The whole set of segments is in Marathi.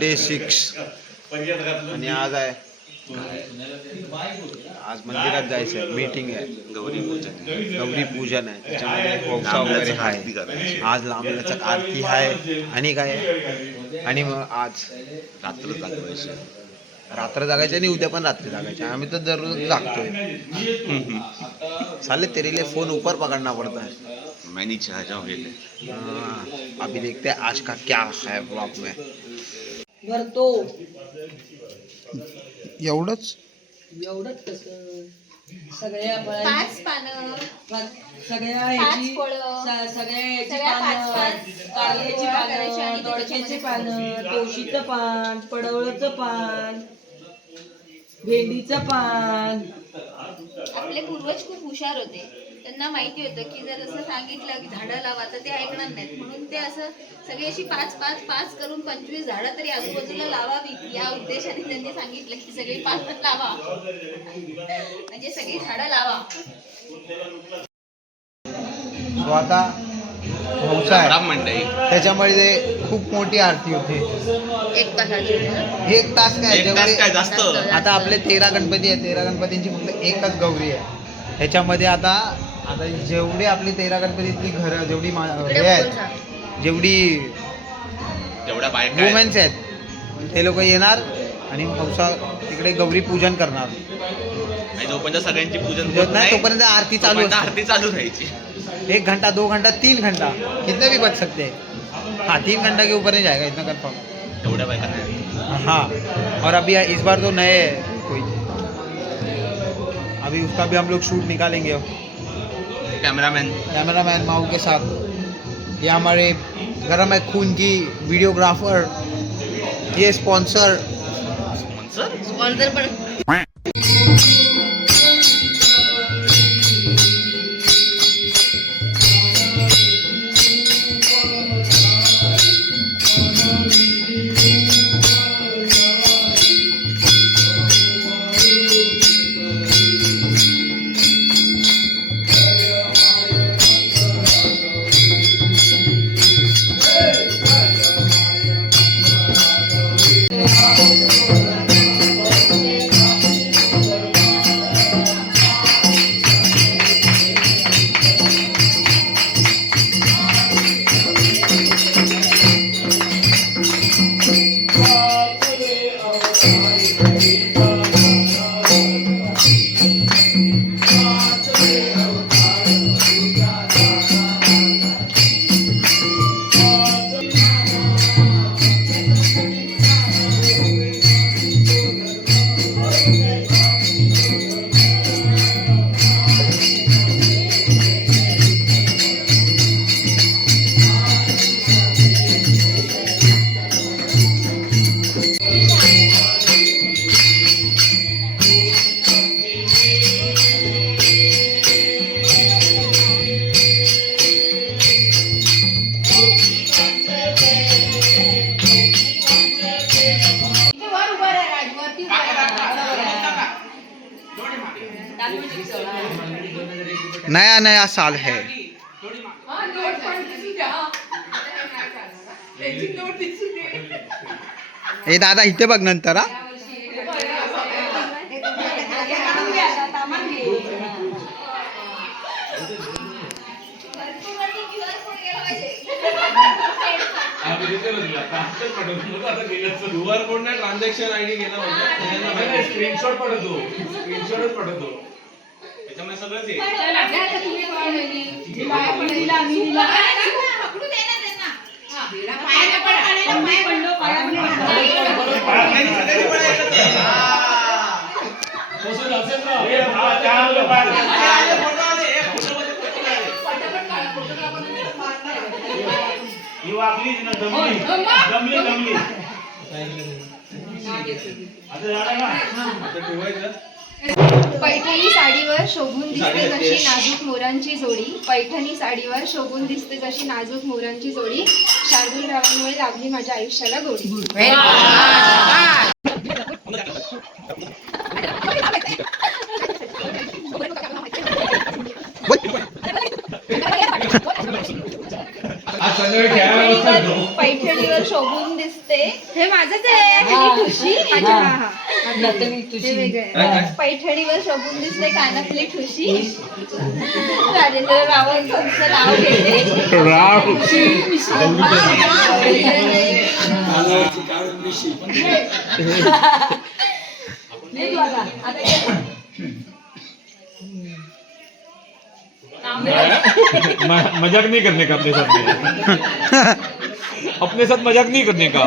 डे 6 आणि आज मंदिरात जायचं, मीटिंग आहे, गौरी पूजन आहे, त्याच्यामध्ये होवसा वगैरे आहे. आज लांबलचक आरती आहे आणि काय आणि मग आज रात्र जागायचे आणि उद्या पण रात्री जागायचे. आम्ही तर दररोज जागतोय. साले तेरे लिए फोन ऊपर पकड़ना पड़ता है. मैं नीचे आ जाऊँ. अभी देखते हैं आज का क्या है ब्लॉग में. भरतो एवढंच कसं सगळ्या पाच पानं, सगळ्या ह्याची सगळ्या पाच कारल्याची करायची आणि पानं, दोडक्याची पानं, तुळशीचं पान, पडवळचं पान, भेंडीचं पान. आपले पूर्वज खूप हुशार होते. त्यांना माहिती होतं की जर असं सांगितलं की झाडं लावा तर ते ऐकणार नाहीत, म्हणून ते असं सगळी अशी पाच करून 25 झाडं तरी आजूबाजूला लावावी या उद्देशाने त्यांनी सांगितलं की सगळी पानं लावा, म्हणजे सगळी झाडं लावा. तो आता होवसा आहे मंडई त्याच्यामध्ये खूप मोठी आरती होते. 1 तासाची 1 तास काय काय जास्त. आता आपले 13 गणपती आहेत. 13 गणपतींची फक्त एकच गौरी आहे. ह्याच्यामध्ये आता जेवढे आपली 13 गणपतीतली घरं जेवढी हे आहेत, जेवढी वुमेन्स आहेत ते लोक येणार आणि हौसा तिकडे गौरी पूजन करणार. जोपर्यंत सगळ्यांची पूजन नाही तोपर्यंत आरती चालू राहायची. 1 घंटा 2 घंटा 3 घंटा कितने भी बच सकते हैं. हाँ 3 घंटा के ऊपर नहीं जाएगा इतना कंफर्म. एवढ्या बायका नाही. हाँ और अभी इस बार तो नए कोई अभी उसका भी हम लोग शूट निकालेंगे. कैमरामैन माऊ के साथ. ये हमारे गरम है खून की वीडियोग्राफर, ये स्पॉन्सर पण नया साल है. हे दादा इथे बघ नंतर. हा QR कोड नाही, ट्रान्झॅक्शन आयडी गेला होता. स्क्रीनशॉट पाठवतो. त्याच्यामुळे सगळंच आहे. पैठणी साडीवर शोभून दिसते जशी नाजूक मोरांची जोडी. पैठणी साडीवर शोभून दिसते जशी नाजूक मोरांची जोडी. शार्दूलरावांमुळे लाभली माझ्या आयुष्याला गोडी. पैठणीवर शोभून दिसते दिसते. हे माझंच आहे ही ठुशी. अच्छा, हा, हा. नटली हे तुझी वेगळं आहे. पैठणीवर शोभून दिसते कानातली ठुशी. राजेंद्र रावांचं नाव घेते. नीट वागा. आता ये. मजाक नहीं करने का अपने साथ में अपने साथ मजाक नहीं करने का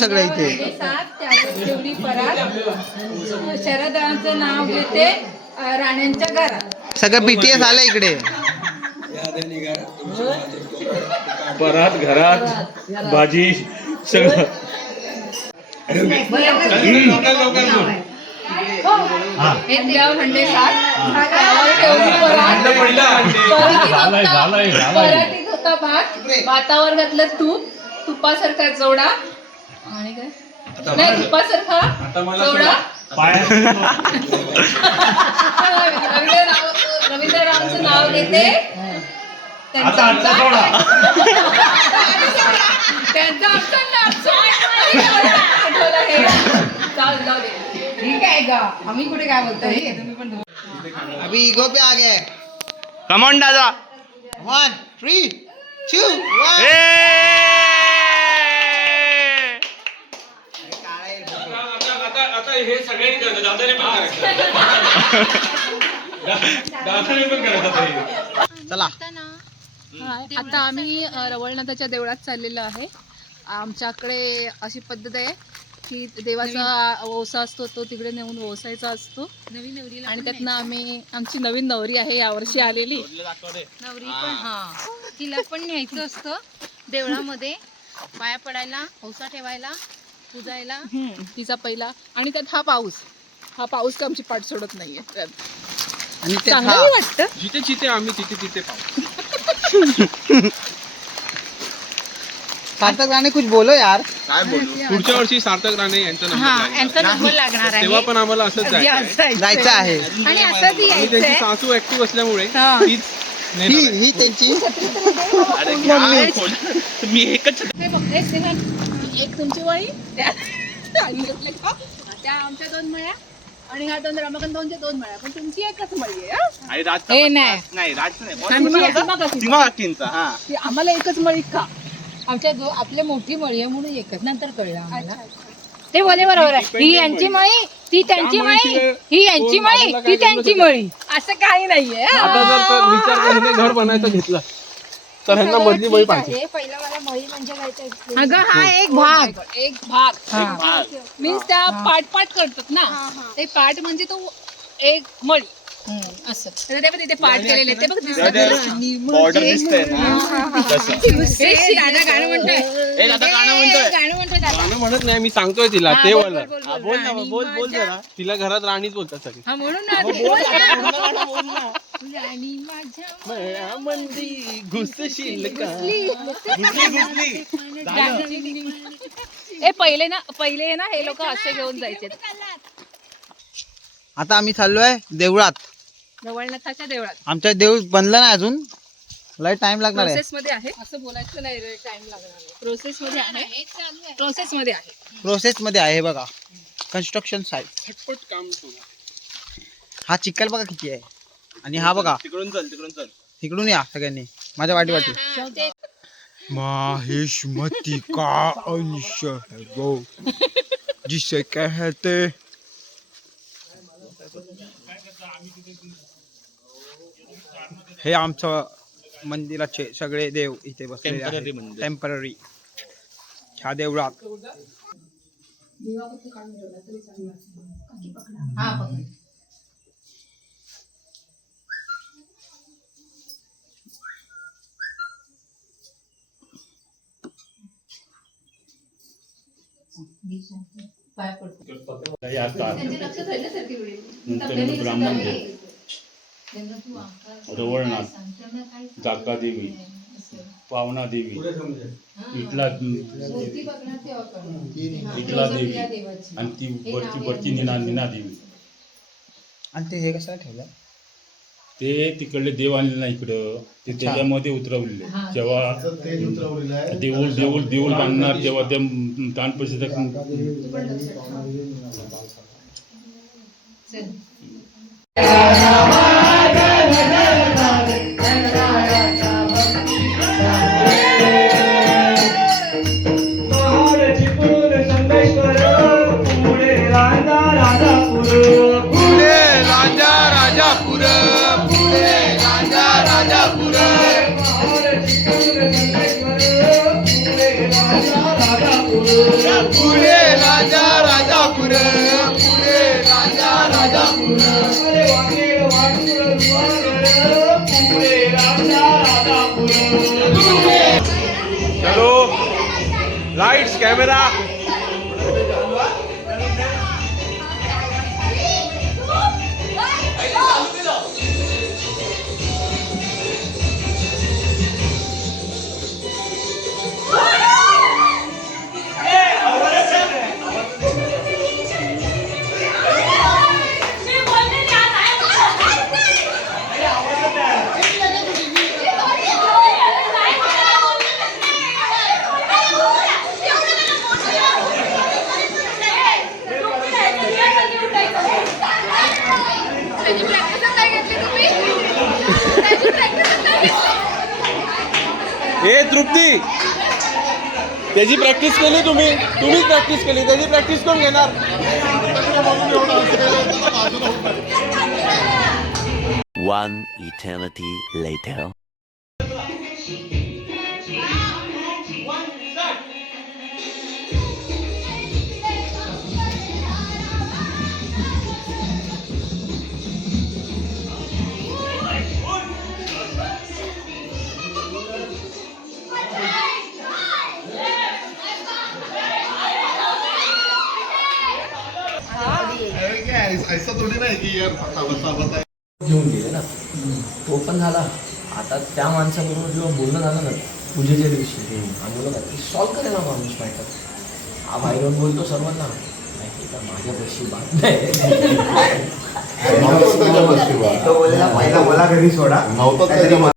सगळं इथे तेवढी परात शरदांचं नाव घेते राण्यांच्या घरात. सगळं बीटीएस आलं इकडे. परात घरात भाजी सगळं हे देव म्हणजे त्यावर ठेवली परात. परातीत होता भात, भातावर घातलं तूप, तुपासारखा जोडा आणि काय नाही तुपासारखा जोडा. रवींद्ररावांचं नाव घेते. त्यांचा आमचा आठवलं हे. जाऊ दे. ठीक आहे का आम्ही कुठे काय बोलतोय तुम्ही पण अभी ईगो पे आ गया है. कम ऑन दादा. 1 3 2 1. आता हे सगळ्यांनी करायचं, दादाने पण करायचं. दादाने पण करायचं आता हे. चला आता आम्ही रवळनाथाच्या देवळात चाललेलो आहे. आमच्याकडे अशी पद्धत आहे की देवाचा ओसा असतो तो तिकडे नेऊन ओसायचा असतो. नवीन नवरीला आणि त्यातनं आम्ही आमची नवीन नवरी आहे यावर्षी आलेली नवरी पण तिला पण न्यायचं असतं देवळामध्ये पाया पडायला, ओसा ठेवायला, पूजायला. तिचा पहिला. आणि त्यात हा पाऊस का आमची पाठ सोडत नाहीये. त्यात आणि ते चांगलं वाटतं. जिथे जिथे आम्ही तिथे पाहू. सार्थक राणे कुछ बोलो यार. काय बोलू. पुढच्या वर्षी सार्थक राणे यांचा नंबर यांचा नंबर लागणार आहे. तेव्हा पण आम्हाला असंच जायचं. जायचं आहे. आणि असंच आणि त्यांची सासू ऍक्टिव्ह असल्यामुळे तीच ही त्यांची अरे काय बोल. मी एकच एक तुमची वळी आणि त्या आमच्या 2 मळ्या आणि ह्या 2 रमाकांत 2 मळ्या. पण तुमची एकच मळी आहे. आणि राज हे नाही. नाही राज नाही सीमा काकींचा. हा ती आम्हाला एकच मळी का आपल्या मोठी मळी आहे म्हणून एकच नंतर कळलं आम्हाला. ते बोले बरोबर आहे. ही यांची मळी, ती त्यांची मळी, ही यांची मळी, ती त्यांची मळी. असं काही नाहीये. आता जर तो विचार करून घर बनायचं घेतलं तर ह्यांना मधली मळी पाहिजे. पहिला मला मळी म्हणजे काय अगं हा एक भाग मीन्स त्या पाठ करतात ना. ते पाठ म्हणजे तो एक मळी असं. तर ते पण तिथे पाठ केलेले ते बघ बॉर्डर दिसतंय ना तसं. राजा गाणं म्हणतोय. ए दादा गाणं म्हणतोय. गाणं म्हणत नाही, मी सांगतोय तिला ते बोल. हा, बोल ना बोल बोल जरा. तिला घरात राणीच बोलतात सगळी. हा म्हणून राणी माझ्या मळ्यामंदी घुसशील का. पहिले ना हे लोक असे घेऊन जायचे आता आम्ही चाललोय देवळात. रवळनाथाच्या देवळात. आमच्या देऊळ बनलं नाही अजून. लय टाइम लागणार आहे. प्रोसेस मध्ये आहे. असं बोलायचं नाही रे, टाइम लागणार आहे. प्रोसेस मध्ये आहे. प्रोसेस मध्ये आहे. प्रोसेस मध्ये आहे बघा. Construction site. झटपट काम सुरू. हा चिखल बघा किती आहे. आणि हा बघा तिकडून चल. इकडून या सगळ्यांनी माझ्या वाटी. माहिष्मती का अंश है वो जिसे कहते. हे आमचं मंदिराचे सगळे देव इथे बसलेले आहेत. टेम्पररी ह्या देवळात. रवळनाथ, जाकादेवी, पावनादेवी, इटला देवी आणि ती वरची नीना देवी. आणि ते हे कशाला ठेवलं. ते तिकडले देव आणले ना इकडं ते त्याच्यामध्ये उतरवलेले जेव्हा देऊळ बांधणार तेव्हा त्या तानपशीचा चलो लाइट्स कैमरा ए तृप्ती त्याची प्रॅक्टिस केली तुम्हीच प्रॅक्टिस केली त्याची प्रॅक्टिस कोण घेणार One eternity later. ऐसा थोडी नाही की यार घेऊन गेले ना तो पण झाला. आता त्या माणसाबरोबर जेव्हा बोलणं झालं ना पूजेच्या दिवशी आम्हाला काहीतरी सॉल्व करेल ना माणूस माहिती हा बाहेरून बोलतो सर्वांना माहिती का माझ्यापाशी बात नाही पहिला मला घरी सोडा नव्हतं